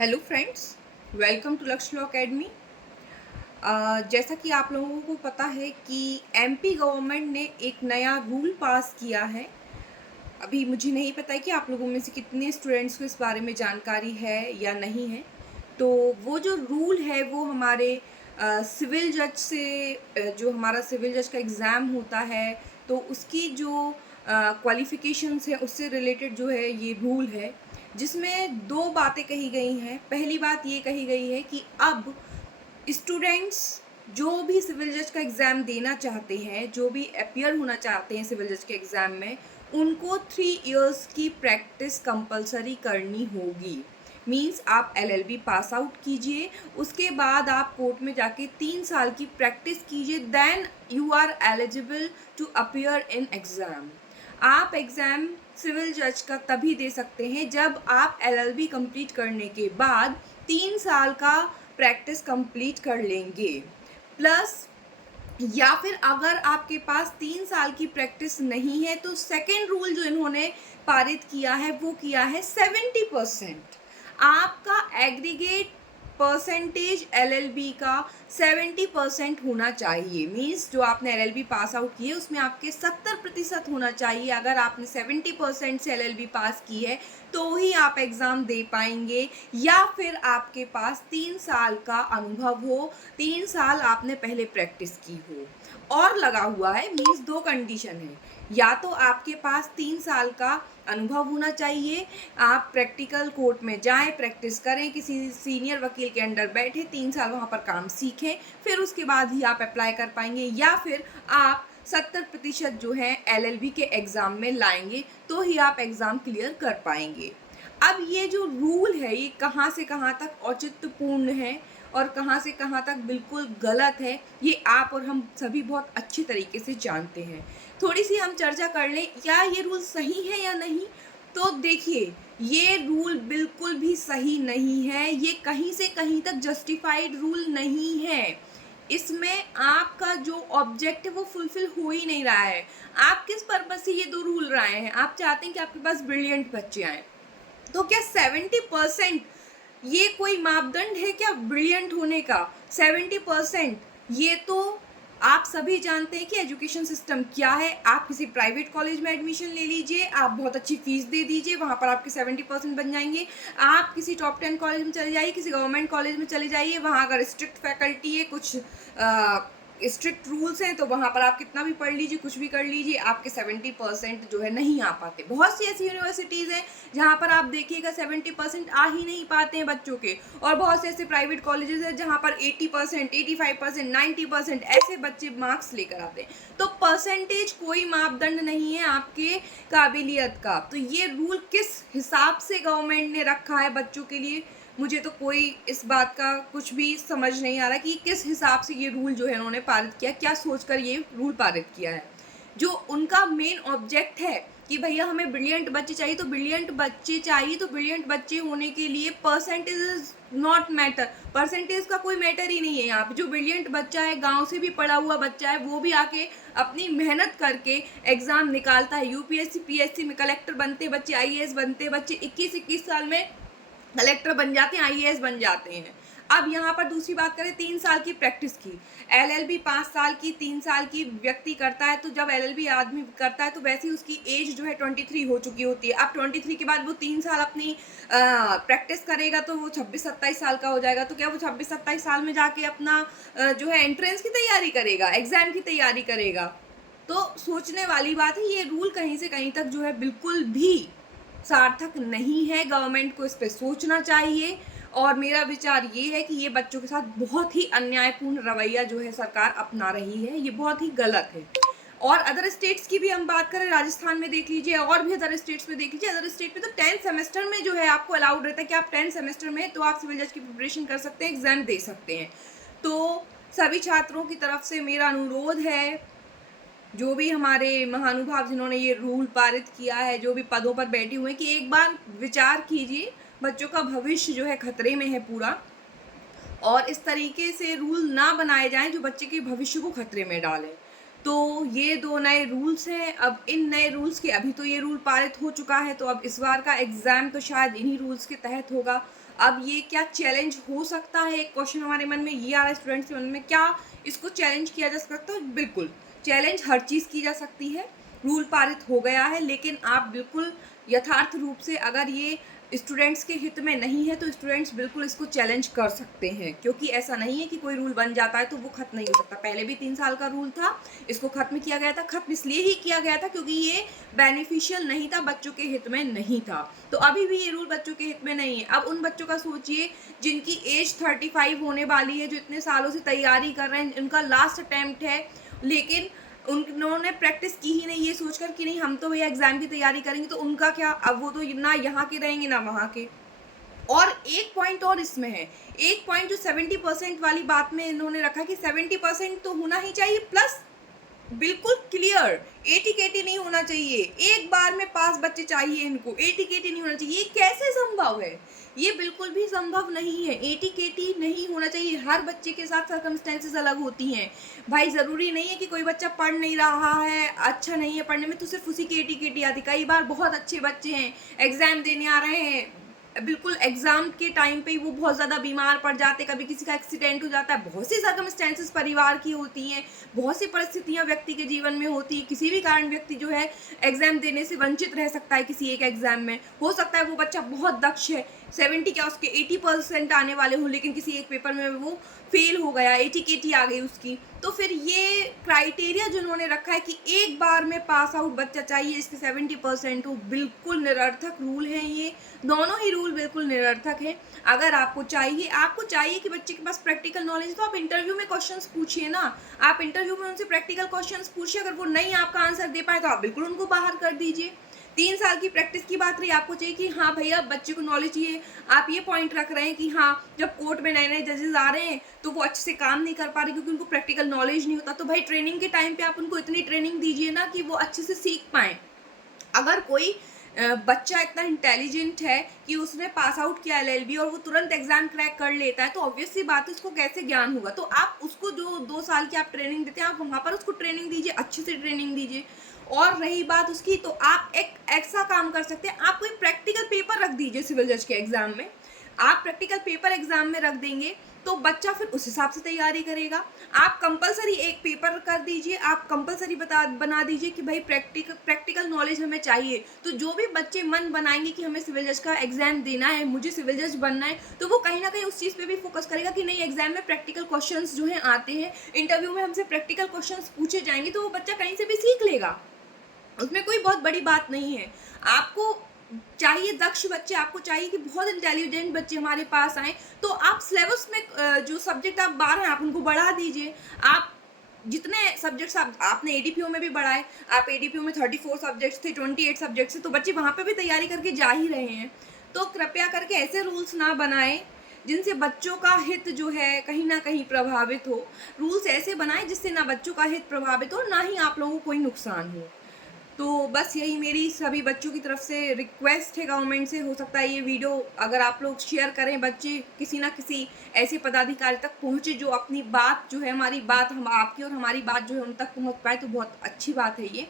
Hello friends, welcome to लक्ष्य law academy. जैसा कि आप लोगों को पता है कि एमपी गवर्नमेंट ने एक नया रूल पास किया है। अभी मुझे नहीं पता है कि आप लोगों में से कितने स्टूडेंट्स को इस बारे में जानकारी है या नहीं है। तो वो जो रूल है वो हमारे सिविल जज से जो हमारा सिविल जज का एग्ज़ाम होता है तो उसकी जो क्वालिफ़िकेशंस है उससे रिलेटेड जो है ये रूल है, जिसमें 2 बातें कही गई हैं। पहली बात ये कही गई है कि अब स्टूडेंट्स जो भी सिविल जज का एग्ज़ाम देना चाहते हैं, जो भी अपीयर होना चाहते हैं सिविल जज के एग्ज़ाम में, उनको 3 इयर्स की प्रैक्टिस कंपलसरी करनी होगी। मीन्स आप एलएलबी पास आउट कीजिए, उसके बाद आप कोर्ट में जाके 3 साल की प्रैक्टिस कीजिए, then you are eligible to appear in exam. आप एग्ज़ाम सिविल जज का तभी दे सकते हैं जब आप एलएलबी कंप्लीट करने के बाद 3 साल का प्रैक्टिस कंप्लीट कर लेंगे। प्लस या फिर अगर आपके पास 3 साल की प्रैक्टिस नहीं है तो सेकेंड रूल जो इन्होंने पारित किया है वो किया है 70%। आपका एग्रीगेट परसेंटेज एलएलबी का 70% होना चाहिए। मीन्स जो आपने एलएलबी पास आउट की है उसमें आपके 70% होना चाहिए। अगर आपने 70% से एलएलबी पास की है तो ही आप एग्ज़ाम दे पाएंगे, या फिर आपके पास 3 साल का अनुभव हो, 3 साल आपने पहले प्रैक्टिस की हो और लगा हुआ है। मीन्स 2 कंडीशन है, या तो आपके पास 3 साल का अनुभव होना चाहिए, आप प्रैक्टिकल कोर्ट में जाएं, प्रैक्टिस करें, किसी सीनियर वकील के अंडर बैठे 3 साल वहाँ पर काम सीखें, फिर उसके बाद ही आप अप्लाई कर पाएंगे, या फिर आप 70% जो है एलएलबी के एग्ज़ाम में लाएंगे तो ही आप एग्ज़ाम क्लियर कर पाएंगे। अब ये जो रूल है ये कहाँ से कहाँ तक औचित्यपूर्ण है और कहाँ से कहाँ तक बिल्कुल गलत है, ये आप और हम सभी बहुत अच्छी तरीके से जानते हैं। थोड़ी सी हम चर्चा कर लें, या ये रूल सही है या नहीं। तो देखिए, ये रूल बिल्कुल भी सही नहीं है, ये कहीं से कहीं तक जस्टिफाइड रूल नहीं है। इसमें आपका जो ऑब्जेक्ट है वो फुलफिल हो ही नहीं रहा है। आप किस पर्पज से ये 2 रूल लाए हैं? आप चाहते हैं कि आपके पास ब्रिलियंट बच्चे आए, तो क्या 70% ये कोई मापदंड है क्या ब्रिलियंट होने का? 70% ये तो आप सभी जानते हैं कि एजुकेशन सिस्टम क्या है। आप किसी प्राइवेट कॉलेज में एडमिशन ले लीजिए, आप बहुत अच्छी फीस दे दीजिए, वहाँ पर आपके 70% बन जाएंगे। आप किसी टॉप 10 कॉलेज में चले जाइए, किसी गवर्नमेंट कॉलेज में चले जाइए, वहाँ अगर स्ट्रिक्ट फैकल्टी है, कुछ स्ट्रिक्ट रूल्स हैं, तो वहाँ पर आप कितना भी पढ़ लीजिए, कुछ भी कर लीजिए, आपके 70% जो है नहीं आ पाते। बहुत सी ऐसी यूनिवर्सिटीज़ हैं जहाँ पर आप देखिएगा 70% आ ही नहीं पाते हैं बच्चों के, और बहुत से ऐसे प्राइवेट कॉलेजेस हैं जहाँ पर 80%, 85%, 90% ऐसे बच्चे मार्क्स लेकर आते हैं। तो परसेंटेज कोई मापदंड नहीं है आपके काबिलियत का। तो ये रूल किस हिसाब से गवर्नमेंट ने रखा है बच्चों के लिए, मुझे तो कोई इस बात का कुछ भी समझ नहीं आ रहा कि किस हिसाब से ये रूल जो है उन्होंने पारित किया, क्या सोचकर ये रूल पारित किया है। जो उनका मेन ऑब्जेक्ट है कि भैया हमें ब्रिलियंट बच्चे चाहिए, तो ब्रिलियंट बच्चे चाहिए, तो ब्रिलियंट बच्चे होने के लिए percentage is not matter. Percentage का कोई मैटर ही नहीं है यहाँ पे। जो ब्रिलियंट बच्चा है, गांव से भी पढ़ा हुआ बच्चा है, वो भी आके अपनी मेहनत करके एग्जाम निकालता है। यूपीएससी पीएससी में कलेक्टर बनते बच्चे, आईएएस बनते बच्चे 21-21 साल में कलेक्टर बन जाते हैं, आईएएस बन जाते हैं। अब यहाँ पर दूसरी बात करें 3 साल की प्रैक्टिस की, एलएलबी 5 साल की, 3 साल की व्यक्ति करता है, तो जब एलएलबी आदमी करता है तो वैसे ही उसकी एज जो है 23 हो चुकी होती है। अब 23 के बाद वो 3 साल अपनी प्रैक्टिस करेगा तो वो 26-27 साल का हो जाएगा। तो क्या वो 26-27 साल में जाके अपना जो है एंट्रेंस की तैयारी करेगा, एग्जाम की तैयारी करेगा? तो सोचने वाली बात है। ये रूल कहीं से कहीं तक जो है बिल्कुल भी सार्थक नहीं है। गवर्नमेंट को इस पे सोचना चाहिए, और मेरा विचार ये है कि ये बच्चों के साथ बहुत ही अन्यायपूर्ण रवैया जो है सरकार अपना रही है, ये बहुत ही गलत है। और अदर स्टेट्स की भी हम बात करें, राजस्थान में देख लीजिए, और भी अदर स्टेट्स में देख लीजिए। अदर स्टेट में तो 10 सेमेस्टर में जो है आपको अलाउड रहता है कि आप 10 सेमेस्टर में तो आप सिविल जज की प्रिपरेशन कर सकते हैं, एग्जाम दे सकते हैं। तो सभी छात्रों की तरफ से मेरा अनुरोध है, जो भी हमारे महानुभाव जिन्होंने ये रूल पारित किया है, जो भी पदों पर बैठे हुए हैं, कि एक बार विचार कीजिए। बच्चों का भविष्य जो है खतरे में है पूरा, और इस तरीके से रूल ना बनाए जाएं जो बच्चे के भविष्य को खतरे में डालें। तो ये 2 नए रूल्स हैं। अब इन नए रूल्स के अभी तो ये रूल पारित हो चुका है, तो अब इस बार का एग्ज़ाम तो शायद इन्हीं रूल्स के तहत होगा। अब ये क्या चैलेंज हो सकता है? एक क्वेश्चन हमारे मन में ये आ रहा है स्टूडेंट्स के मन में, क्या इसको चैलेंज किया जा सकता है? बिल्कुल, चैलेंज हर चीज़ की जा सकती है। रूल पारित हो गया है, लेकिन आप बिल्कुल यथार्थ रूप से अगर ये स्टूडेंट्स के हित में नहीं है तो स्टूडेंट्स बिल्कुल इसको चैलेंज कर सकते हैं, क्योंकि ऐसा नहीं है कि कोई रूल बन जाता है तो वो खत्म नहीं हो सकता। पहले भी 3 साल का रूल था, इसको खत्म किया गया था। खत्म इसलिए ही किया गया था क्योंकि ये बेनिफिशियल नहीं था, बच्चों के हित में नहीं था। तो अभी भी ये रूल बच्चों के हित में नहीं है। अब उन बच्चों का सोचिए जिनकी एज 35 होने वाली है, जो इतने सालों से तैयारी कर रहे हैं, उनका लास्ट अटेम्प्ट है, लेकिन उन्होंने प्रैक्टिस की ही नहीं, ये सोचकर कि नहीं हम तो भैया एग्जाम की तैयारी करेंगे, तो उनका क्या? अब वो तो ना यहाँ के रहेंगे ना वहाँ के। और एक पॉइंट और इसमें है, एक पॉइंट जो 70% वाली बात में इन्होंने रखा कि 70% तो होना ही चाहिए, प्लस बिल्कुल क्लियर, एटीकेटी नहीं होना चाहिए। एक बार में पास बच्चे चाहिए इनको, एटीकेटी नहीं होना चाहिए। ये कैसे संभव है? ये बिल्कुल भी संभव नहीं है। एटीकेटी नहीं होना चाहिए। हर बच्चे के साथ सर्कमस्टेंसेस अलग होती हैं भाई। ज़रूरी नहीं है कि कोई बच्चा पढ़ नहीं रहा है, अच्छा नहीं है पढ़ने में, तो सिर्फ उसी की एटीकेटी आती। कई बार बहुत अच्छे बच्चे हैं, एग्ज़ाम देने आ रहे हैं, बिल्कुल एग्जाम के टाइम पे ही वो बहुत ज़्यादा बीमार पड़ जाते, कभी किसी का एक्सीडेंट हो जाता है। बहुत सी सर्कमस्टेंसेस परिवार की होती हैं, बहुत सी परिस्थितियां व्यक्ति के जीवन में होती है। किसी भी कारण व्यक्ति जो है एग्जाम देने से वंचित रह सकता है। किसी एक एग्जाम में हो सकता है वो बच्चा बहुत दक्ष है, 70 क्या उसके 80% आने वाले हों, लेकिन किसी एक पेपर में वो फेल हो गया, एटीकेटी आ गई उसकी। तो फिर ये क्राइटेरिया जिन्होंने रखा है कि एक बार में पास आउट बच्चा चाहिए, इसके 70% हो, बिल्कुल निरर्थक रूल है। ये दोनों ही रूल बिल्कुल निरर्थक है। अगर आपको चाहिए कि बच्चे के पास प्रैक्टिकल नॉलेज, तो आप इंटरव्यू में क्वेश्चंस पूछिए ना। आप इंटरव्यू में उनसे प्रैक्टिकल क्वेश्चंस पूछिए। अगर वो नहीं आपका आंसर दे पाए तो आप बिल्कुल उनको बाहर कर दीजिए। 3 साल की प्रैक्टिस की बात रही, आपको चाहिए कि हाँ भैया बच्चे को नॉलेज चाहिए। आप ये पॉइंट रख रहे हैं कि हाँ जब कोर्ट में नए नए जजेस आ रहे हैं तो वो अच्छे से काम नहीं कर पा रहे क्योंकि उनको प्रैक्टिकल नॉलेज नहीं होता। तो भाई ट्रेनिंग के टाइम पे आप उनको इतनी ट्रेनिंग दीजिए ना कि वो अच्छे से सीख पाएँ। अगर कोई बच्चा इतना इंटेलिजेंट है कि उसने पास आउट किया एलएलबी और वो तुरंत एग्जाम क्रैक कर लेता है, तो ऑब्वियस सी बात है उसको कैसे ज्ञान होगा। तो आप उसको जो 2 साल की आप ट्रेनिंग देते हैं, आप वहाँ पर उसको ट्रेनिंग दीजिए, अच्छे से ट्रेनिंग दीजिए। और रही बात उसकी, तो आप एक ऐसा काम कर सकते हैं, आप कोई प्रैक्टिकल पेपर रख दीजिए सिविल जज के एग्जाम में। आप प्रैक्टिकल पेपर एग्जाम में रख देंगे तो बच्चा फिर उस हिसाब से तैयारी करेगा। आप कंपलसरी एक पेपर कर दीजिए, आप कंपलसरी बना दीजिए कि भाई प्रैक्टिकल नॉलेज हमें चाहिए। तो जो भी बच्चे मन बनाएंगे कि हमें सिविल जज का एग्जाम देना है, मुझे सिविल जज बनना है, तो वो कहीं ना कहीं उस चीज़ पे भी फोकस करेगा कि नहीं एग्जाम में प्रैक्टिकल क्वेश्चंस जो हैं आते हैं, इंटरव्यू में हमसे प्रैक्टिकल क्वेश्चंस पूछे जाएंगे, तो वो बच्चा कहीं से भी सीख लेगा। उसमें कोई बहुत बड़ी बात नहीं है। आपको चाहिए दक्ष बच्चे, आपको चाहिए कि बहुत इंटेलिजेंट बच्चे हमारे पास आएँ, तो आप सिलेबस में जो सब्जेक्ट आप 12 हैं आप उनको बढ़ा दीजिए। आप जितने सब्जेक्ट्स आपने एडीपीओ में भी बढ़ाए, आप एडीपीओ में 34 सब्जेक्ट्स थे, 28 सब्जेक्ट्स थे, तो बच्चे वहाँ पे भी तैयारी करके जा ही रहे हैं। तो कृपया करके ऐसे रूल्स ना बनाएं जिनसे बच्चों का हित जो है कहीं ना कहीं प्रभावित हो। रूल्स ऐसे बनाएं जिससे ना बच्चों का हित प्रभावित हो, ना ही आप लोगों को कोई नुकसान हो। तो बस यही मेरी सभी बच्चों की तरफ से रिक्वेस्ट है गवर्नमेंट से। हो सकता है ये वीडियो अगर आप लोग शेयर करें, बच्चे किसी ना किसी ऐसे पदाधिकारी तक पहुँचे जो अपनी बात जो है, हमारी बात, हम आपकी और हमारी बात जो है उन तक पहुँच पाए, तो बहुत अच्छी बात है ये।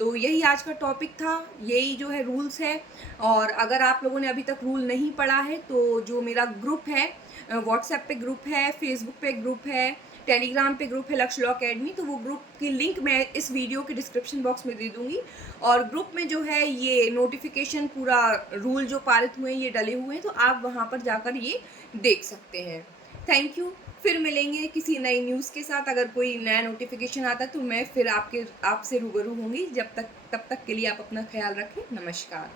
तो यही आज का टॉपिक था, यही जो है रूल्स है। और अगर आप लोगों ने अभी तक रूल नहीं पढ़ा है तो जो मेरा ग्रुप है, व्हाट्सएप पे ग्रुप है, फेसबुक पे ग्रुप है, टेलीग्राम पे ग्रुप है लक्ष्य लॉ अकेडमी, तो वो ग्रुप की लिंक मैं इस वीडियो के डिस्क्रिप्शन बॉक्स में दे दूँगी। और ग्रुप में जो है ये नोटिफिकेशन, पूरा रूल जो पारित हुए हैं ये डले हुए हैं, तो आप वहाँ पर जाकर ये देख सकते हैं। Thank you. फिर मिलेंगे किसी नई न्यूज़ के साथ। अगर कोई नया नोटिफिकेशन आता है तो मैं फिर आपसे रूबरू होंगी। तब तक के लिए आप अपना ख्याल रखें। नमस्कार।